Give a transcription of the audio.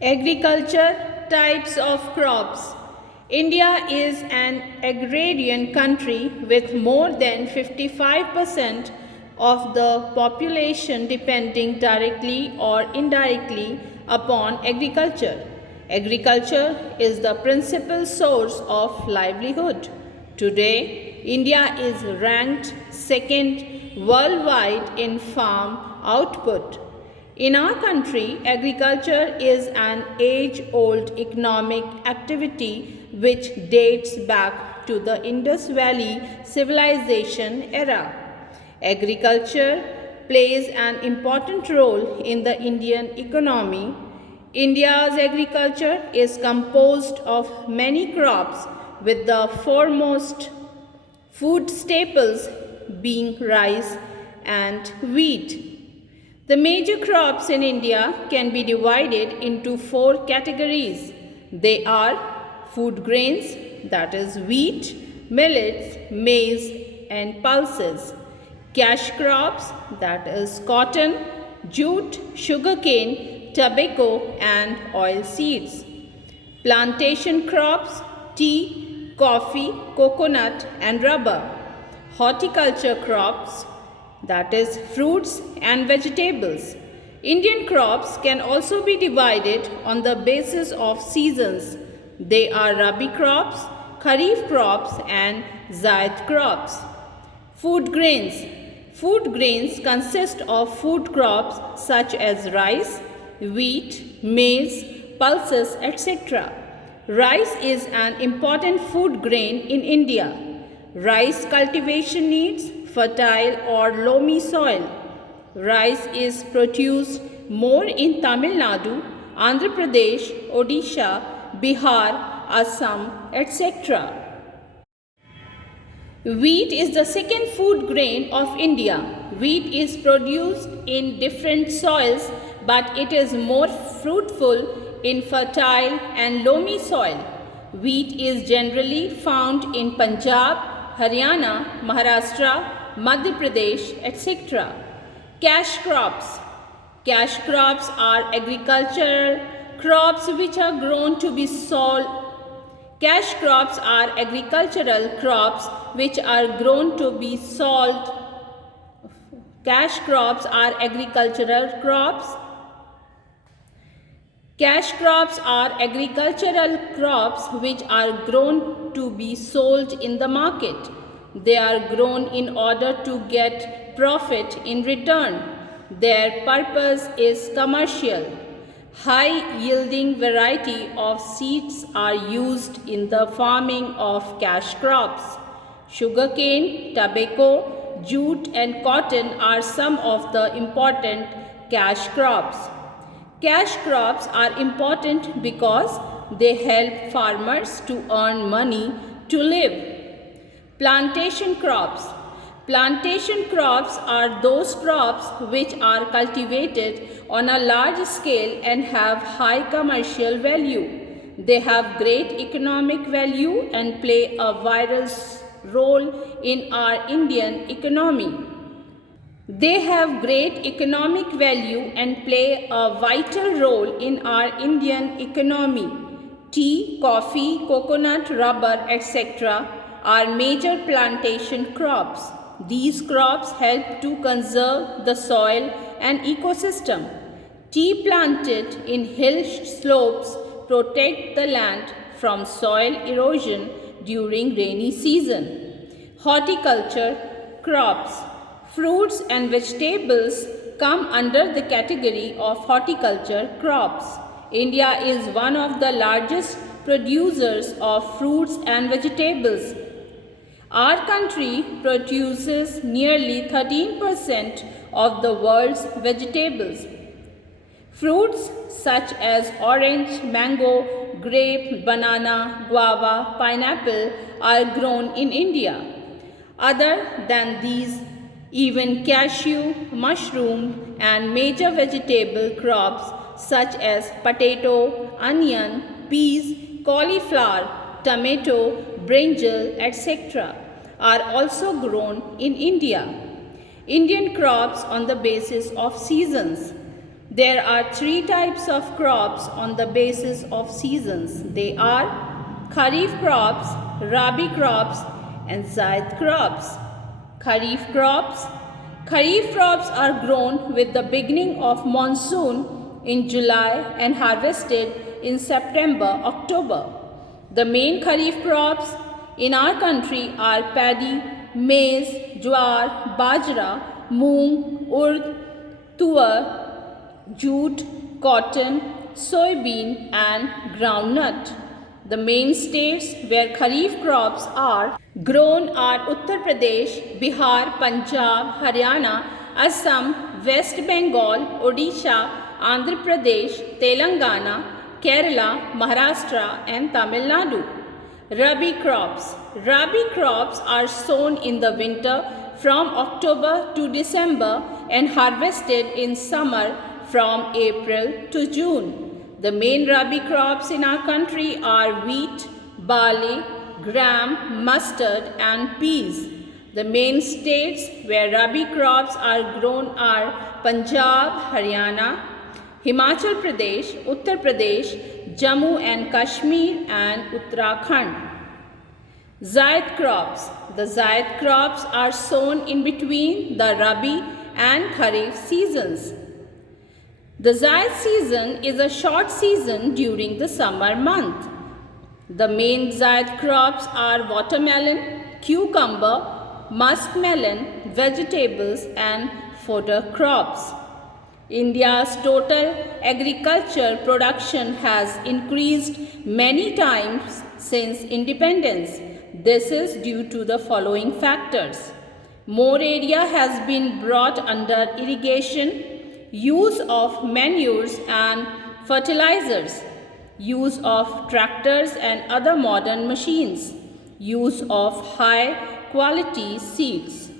Agriculture types of crops. India is an agrarian country with more than 55% of the population depending directly or indirectly upon agriculture. Agriculture is the principal source of livelihood. Today, India is ranked second worldwide in farm output. In our country, agriculture is an age-old economic activity which dates back to the Indus Valley civilization era. Agriculture plays an important role in the Indian economy. India's agriculture is composed of many crops, with the foremost food staples being rice and wheat. The major crops in India can be divided into four categories. They are food grains, that is wheat, millets, maize, and pulses. Cash crops, that is cotton, jute, sugarcane, tobacco, and oil seeds. Plantation crops, tea, coffee, coconut, and rubber. Horticulture crops, that is fruits and vegetables. Indian crops can also be divided on the basis of seasons. They are Rabi crops, Kharif crops and Zaid crops. Food grains. Food grains consist of food crops such as rice, wheat, maize, pulses, etc. Rice is an important food grain in India. Rice cultivation needs fertile or loamy soil. Rice is produced more in Tamil Nadu, Andhra Pradesh, Odisha, Bihar, Assam, etc. Wheat is the second food grain of India. Wheat is produced in different soils, but it is more fruitful in fertile and loamy soil. Wheat is generally found in Punjab, Haryana, Maharashtra, Madhya Pradesh, etc. Cash crops. Cash crops are agricultural crops which are grown to be sold. Cash crops are agricultural crops which are grown to be sold. Cash crops are agricultural crops. Cash crops are agricultural crops which are grown to be sold in the market. They are grown in order to get profit in return. Their purpose is commercial. High-yielding variety of seeds are used in the farming of cash crops. Sugarcane, tobacco, jute and cotton are some of the important cash crops. Cash crops are important because they help farmers to earn money to live. Plantation crops. Plantation crops are those crops which are cultivated on a large scale and have high commercial value. They have great economic value and play a vital role in our Indian economy. They have great economic value and play a vital role in our Indian economy. Tea, coffee, coconut, rubber, etc. are major plantation crops. These crops help to conserve the soil and ecosystem. Tea planted in hill slopes protect the land from soil erosion during rainy season. Horticulture crops. Fruits and vegetables come under the category of horticulture crops. India is one of the largest producers of fruits and vegetables. Our country produces nearly 13% of the world's vegetables. Fruits such as orange, mango, grape, banana, guava, pineapple are grown in India. Other than these, even cashew, mushroom and major vegetable crops such as potato, onion, peas, cauliflower, tomato, brinjal, etc. are also grown in India. Indian crops on the basis of seasons. There are three types of crops on the basis of seasons. They are Kharif crops, Rabi crops, and Zaid crops. Kharif crops. Kharif crops are grown with the beginning of monsoon in July and harvested in September, October. The main Kharif crops in our country are paddy, maize, jowar, bajra, moong, urd, tuar, jute, cotton, soybean and groundnut. The main states where Kharif crops are grown are Uttar Pradesh, Bihar, Punjab, Haryana, Assam, West Bengal, Odisha, Andhra Pradesh, Telangana, Kerala, Maharashtra and Tamil Nadu. Rabi crops. Rabi crops are sown in the winter from October to December and harvested in summer from April to June. The main Rabi crops in our country are wheat, barley, gram, mustard and peas. The main states where Rabi crops are grown are Punjab, Haryana, Himachal Pradesh, Uttar Pradesh, Jammu and Kashmir and Uttarakhand. Zaid crops. The Zaid crops are sown in between the Rabi and Kharif seasons. The Zaid season is a short season during the summer month. The main Zaid crops are watermelon, cucumber, muskmelon, vegetables and fodder crops. India's total agriculture production has increased many times since independence. This is due to the following factors. More area has been brought under irrigation, use of manures and fertilizers, use of tractors and other modern machines, use of high quality seeds.